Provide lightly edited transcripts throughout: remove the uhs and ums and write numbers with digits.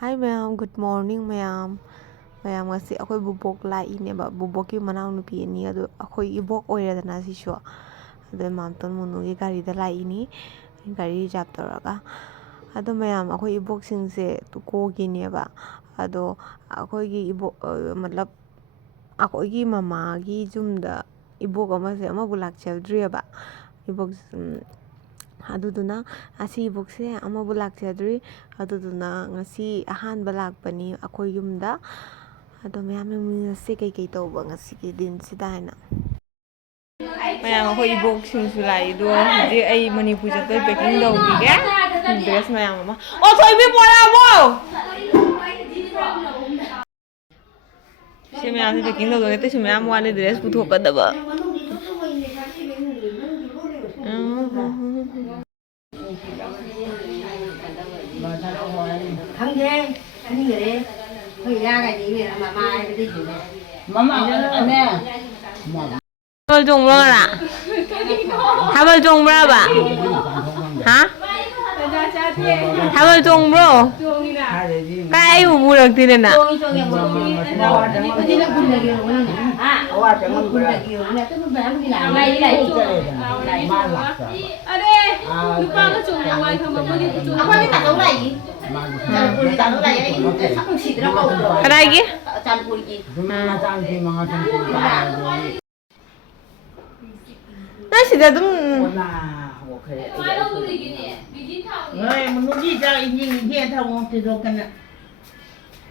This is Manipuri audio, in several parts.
Hi ma'am, good morning ma'am. Ma'am ngasi akhoi bubok laineba bubokki manau nupi ani adu akhoi ibok oiredana sisu. Adu mamton munugi gari da laini gari reserve tawraga. Ado ma'am akhoi ibok singse tukogi neba. Ado akhoi ibok matlab akhoi mamagi jumda ibok amase amabu lakchadriba. Ibok ꯑꯗꯨꯗꯨꯅ ꯑꯁꯤ ꯏꯕꯣꯛꯁꯦ ꯑꯃꯕꯨ ꯂꯥꯛꯆꯗ꯭ꯔꯤ ꯑꯗꯨꯗꯨꯅ ꯉꯁꯤ ꯑꯍꯥꯟꯕ ꯂꯥꯛꯄꯅꯤ ꯑꯩꯈꯣꯏ ꯌꯨꯝꯗ ꯑꯗꯣ ꯃꯌꯥꯝ ꯌꯦꯡꯃꯤꯟꯅꯁꯤ ꯀꯩꯀꯩ ꯇꯧꯕ ꯉꯁꯤꯒꯤ ꯗꯤꯟꯁꯤꯗ ꯍꯥꯏꯅ ꯃꯌꯥꯝ ꯑꯩꯈꯣꯏ ꯏꯕꯣꯛꯁꯤꯡꯁꯨ ꯂꯥꯛꯏꯗꯣ ꯍꯧꯖꯤꯛ ꯑꯩ ꯃꯅꯤꯄꯨꯔ ꯆꯠꯄꯩ ꯄꯦꯛꯀꯤꯡ ꯇꯧꯈꯤꯒꯦ ꯗ꯭ꯔꯦꯁ ꯃꯌꯥꯝ ꯑꯃ ꯑꯣ ꯊꯣꯏꯕꯤ ꯄꯣꯔꯛꯑꯕꯣ ꯁꯤ ꯃꯌꯥꯝꯁꯦ ꯄꯦꯛꯀꯤꯡ ꯇꯧꯗꯣꯏꯅꯦ ꯑꯇꯩꯁꯨ ꯃꯌꯥꯝ ꯋꯥꯠꯂꯤ dress ꯄꯨꯊꯣꯛꯀꯗꯕ Khangge ani gare hoi ya ga ni me mama ai de ji ne mama ane habal jongbro ra habal jongbra ba ha habal jongbro kai u bu rak tin na Kadai Nasi dah tu.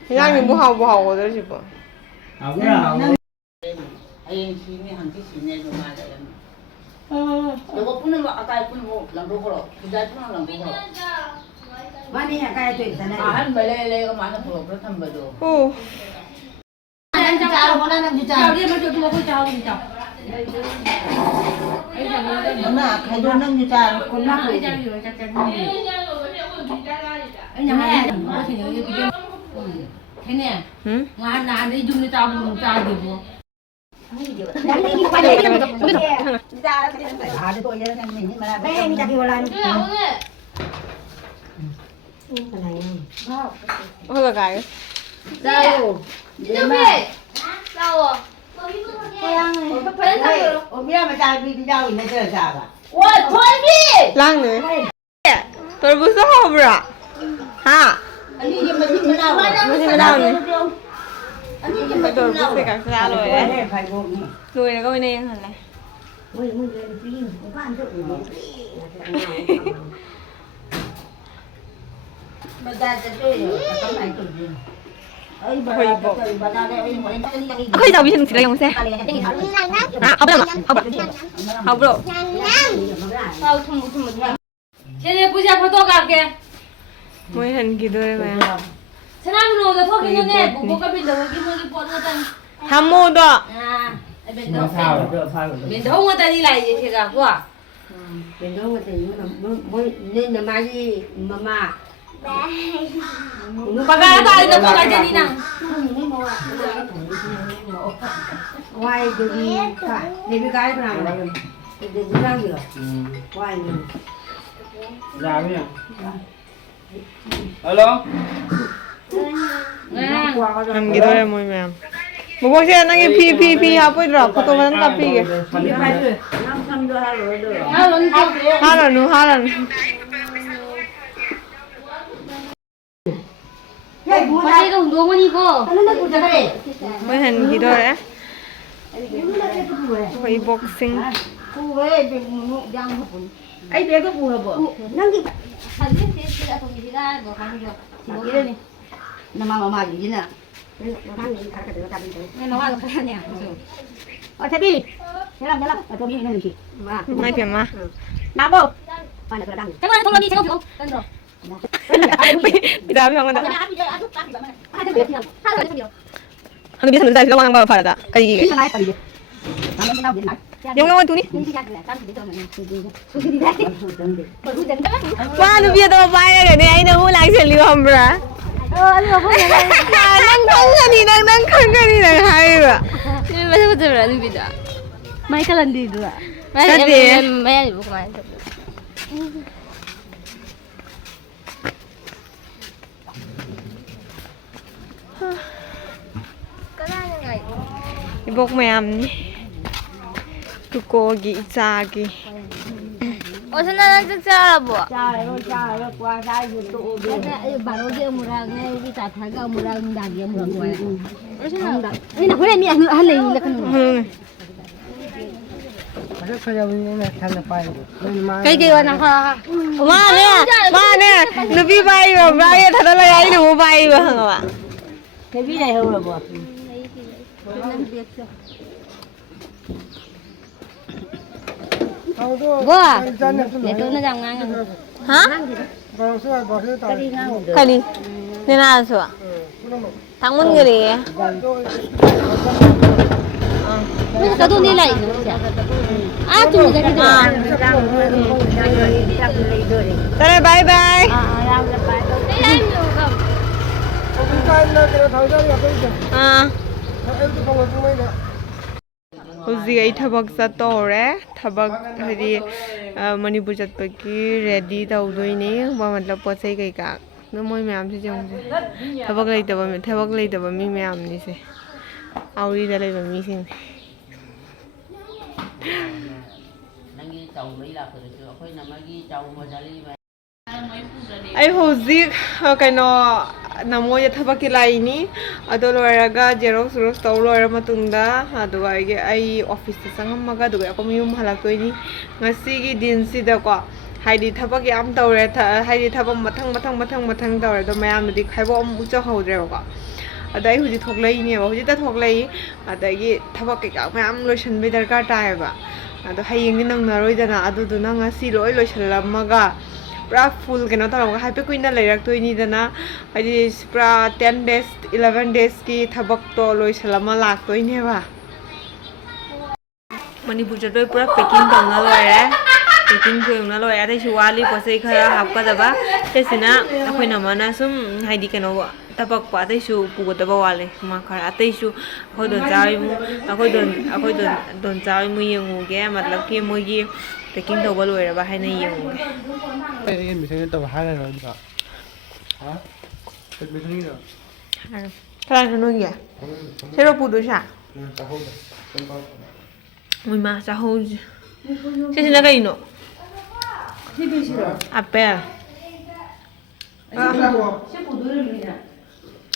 Yang ni buhau buhau ada siapa? Ayang sini hanti sini rumah ada yang. Jauh pun nak akai pun mau lampu kalau, tidak pun lampu kalau. Mana yang akai tu sana? Ahan balik ke mana pulau pertama betul. Oh. Nak jual mana nak jual? Dia macam tu aku jual ni jual. Mana akai tu nak jual? Kau nak tu? Ini mana? Aku sini dia pergi. Ini. Mana ada jumpa jual jual dia. Ôi là cái Rau. Rau. Ủa biết mà cha đi rau thì chơi sao à? Ôi thôi đi. Lang nữa. Tôi bữa sau hôm rồi. Hả? Anh đi mà đi nào? Mới đi đâu nhỉ? Anh đi mà Tôi đi nào? bữa cả ra rồi đấy. Phải vô đi. Rồi là coi này hả này. Ôi lên phim, có ăn được gì? Mà ra cho chơi rồi, có này tụi gì? Khơi tàu bị chừng chỉ là dòng xe. À, học được. Học được. 쟤네 부자 포토 갈게. Mới hình kia thôi mà. 사람으로 더 거기는 뭐가 빌려 거기 뻔하다. Tham mô đó. 아, bên đâu người ta đi lại gì thì cả quá. Bên đó người ta nên là mai gì mama. Pagkala tayo na pagka dyan ninang. Why do we maybe guys now? They do not know. Why? Làm nhỉ? Alo? Làm kia thôi môi mềm. Một bác xe năng phi học với rồi photo vẫn cà phê kìa. Ha lần. Masih kau dua mani ko. Mới hình kia thôi đấy. Phải boxing. Ai bé có phù hợp không? Năng gì? Sabi sila atong gila go kami go. Sige ni. Namamama gì nè. May nawa ka niya. Tabi. Yalam. Atau ni ni ni. Mai phiền mà. Nabo. Mana kau dang? Tengok tolong ni tengok. Tengok. Bị đá không đó. Ada dia. Ano bisa nila sila mga para da. Kay Cái này gì? Nó đâu điện lại. yung naman tu ni. Wah, ano biya to babae na gani ay nahulang sa liwam bra. Ano ba? Nang kanina hayra. Masa betul berani beda. Mereka landi dua. Tadi. Maya ibu kemarin. Ebok mayam ni Tukogi Ichagi Ose na nagsasabi po. Baroge murag ngay kita thaga murag dagi murag wala. Ose na. Ay na hole mi halay lakan. Kay wala ka. Mane nubi bai ba bai thada la yai no bai ba hanga ba. Kay bi dai ho bo. Gua, itu na jangan. Ha? Kali. Nina so. Tangmun gari. Ka to nilai. Ah, tu mo jadi. Tara bye bye. Hꯧzik ai thabak chatore thabak hadi manipur chatpagi ready tawdoine ba matlab pochai kai ka no moi mayam se jong thabak leitaba mi mayam ni se auri da leiba mi sing nangi chau mai la ko chu khoi na magi chau mo jali ba ai houzik kaino namoya thabak lai ni ado loiraga xerox taw loira matungda adu ai office ta sangamaga adu akom yum halaktoi ni ngasi gi din sida ko haidi thabak yam tawre haidi thabak mathang tawre do mayam di khaibo am ucha hodre ko adai huji thoklai ni ba huji ta thoklai adagi thabak ka mayam lotion be darkar ta ba ado hayeng ni nang naroi dana adu du na ngasi loi loishalamaga pra full kena tarong happy kuina leirak toini dana adi pra 10 days 11 days ki thabak to loisalama lak toine ba manipur jatoi pura packing tongna loire packing koyna loire dai wali posai khara hapka daba tesina akoina mana sum haidi keno tabak pa dai su pugodaba wale ma khara atai su hodon jai mu akoi don jai mu yengu ge matlab ki mogi packing tawba loire ba haina yengu ge Cái misalnya tàu hai là gì hả? Cái misalnya Kalian nunggu ya? Saya putus ya? Mama sahur. Saya sini lagi no. Apel. Saya pudur ni na.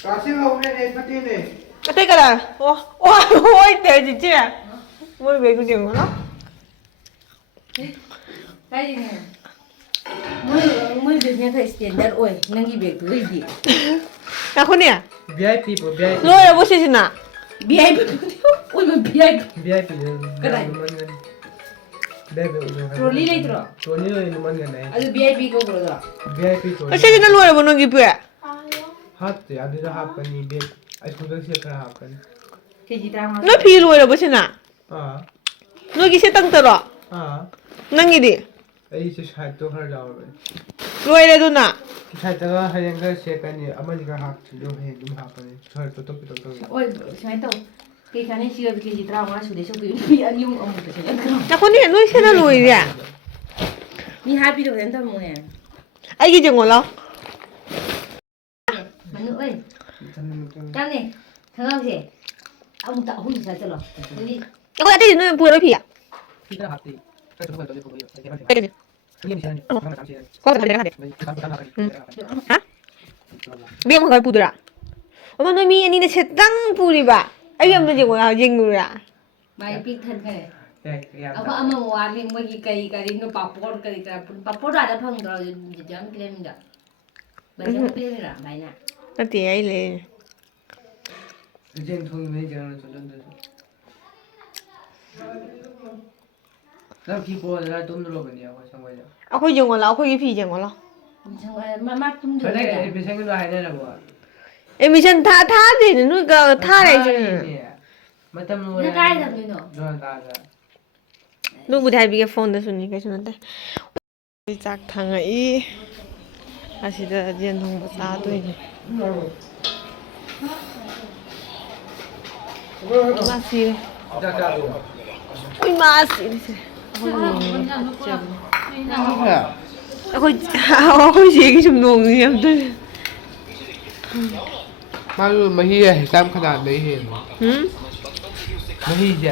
Kasih kau ni ni pati ni. Kata kala. Wah, itu je. Mau bego jengol no? Kay ni. Moi biasanya ka standard oi, nangi beg tu lagi. Aku ni ya? VIP po VIP. Lo ya bos sini na? VIP. Oi, mo VIP. VIP Kadai. Bebe Trolley lai tro. Trolley lai numan gan naik. Adu VIP ko bro da. VIP trolley. Saya sini lo ya bono gitu ya? Hat ya, ada hap kan ni bebe. Aku sudah siap kerja hap kan. Keji tang. No pi lo ya bos sini na? Ah. No gisi tang tero. Ah. Nangi di. Ay si side to kerja awal. Lo ya tu na? Side to lah yang kerja siap kan ni. Aman jika hap tu hey dum hap kan. Soal tutup. Oi, saya tahu. Kay kanin siya keji tang ma sudah so pi anyong amu to siya. Aku ni lo sini lo ya? Ni happy do den tam mo ne. Ai cái jengol lo. Manu oi. Tang ni. Thang si. Amu tak hu sa chalo. Ni Aku tadi no pura pi ya? Kita hati. Kita cuma tu je. Kayak Ini misalnya. Kau tak ada kan? Hah? Biar mau kau pudra. Oma no mi ni setang puri ba. Ai am tu jengol lah jengol ya. mai pi than kai. Ya. Apa ama wali mo gi kai kari no papor kari ka papor ada phang dro jam klem da. Ba jam klem ra mai na. Nanti ai le. Jen thong ni jangan jalan tu. Dah kipo dah tum dulu benda apa sama je. Aku jengol lah, aku pi jengol lah. Mama tum de. Kadang misalnya tu ada lah buat. Emission tha je nu ka tha lai je. Macam lu. Na kai da ni no. Jangan tak ada. Nu budai bi ke phone da suni ka sunate. Chak thang ai. Asida jen thong ba sa toi ni. Masih. Dah dah. Ui masih. Aku sih cái chum nong ni am tu. มาดูมาเฮียจำขนาดไหนเห็น หืม มาเฮีย